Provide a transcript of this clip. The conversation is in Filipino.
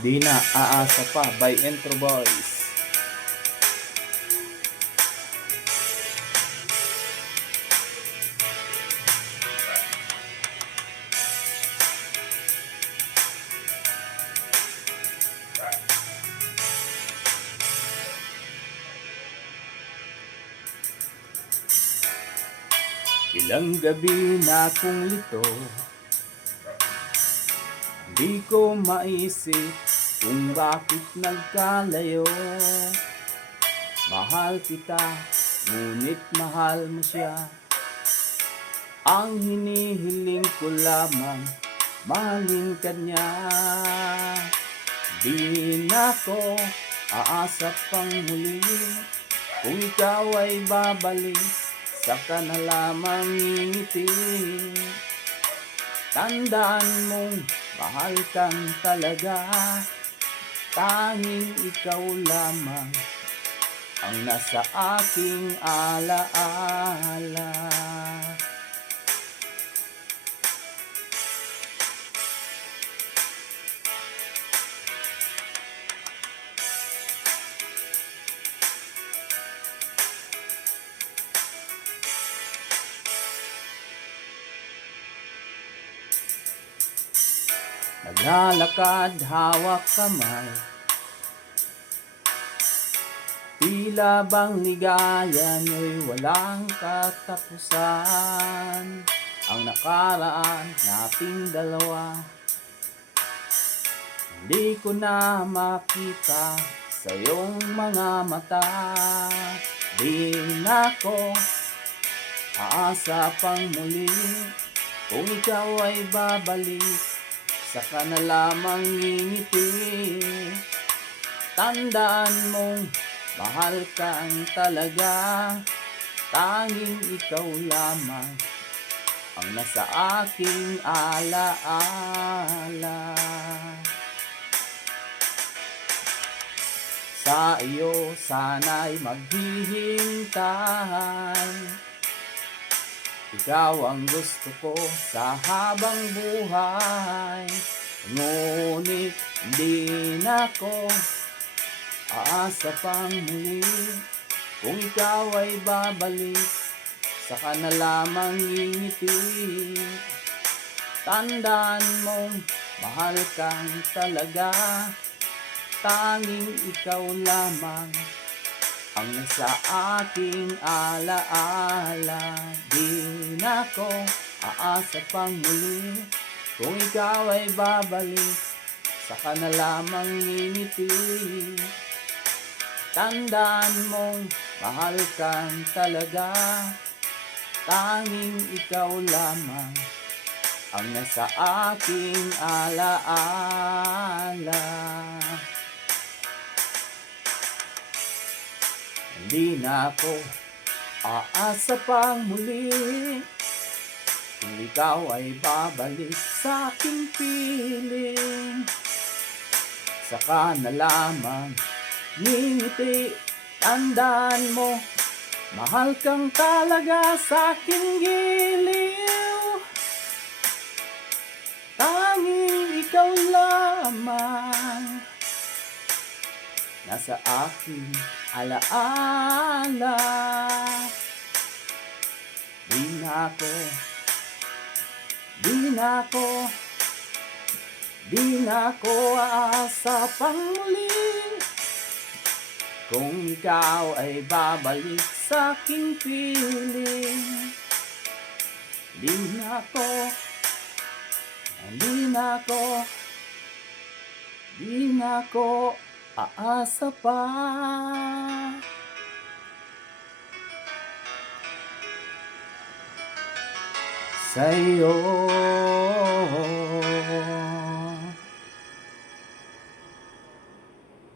Di na aasa pa by Intro Boys. Ilang gabi na akong lito, di ko maisip kung bakit nagkalayo. Mahal kita, ngunit mahal mo siya. Ang hinihiling ko lamang, mahalin ka niya. Di na ko aasa pang muli, kung ikaw ay babalik, saka na lamang ngingiti. Tandaan mong mahal kang talaga, tanging ikaw lamang ang nasa aking alaala. Naglalakad hawak kamay, tila bang ligaya nyo'y walang katapusan. Ang nakaraan nating dalawa, hindi ko na makita sa iyong mga mata. Di na ko aasa pang muli, kung ikaw ay babalik, saka na lamang ngingiti. Tandaan mong mahal kang talaga, tanging ikaw lamang ang nasa aking alaala. Sa iyo sana'y maghihintay, ikaw ang gusto ko sa habang buhay. Ngunit di na ko aasa pang muli, kung ikaw ay babalik, saka na lamang ngingiti. Tandaan mong mahal kang talaga, tanging ikaw lamang ang nasa aking alaala. Di na ko aasa pang muli, kung ikaw ay babalik, saka na lamang ngingiti. Tandaan mong mahal kang talaga, tanging ikaw lamang ang nasa aking alaala. Hindi na ako aasa pang muli, kung ikaw ay babalik sa aking piling, saka na lamang ngingiti. Tandaan mo, mahal kang talaga sa aking giliw, tanging ikaw lamang nasa aking alaala. Di na ko, di na ko, di na ko aasa pang muli, kung ikaw ay babalik sa aking piling. Di na ko, di na ko, di na ko aasa pa sa'yo.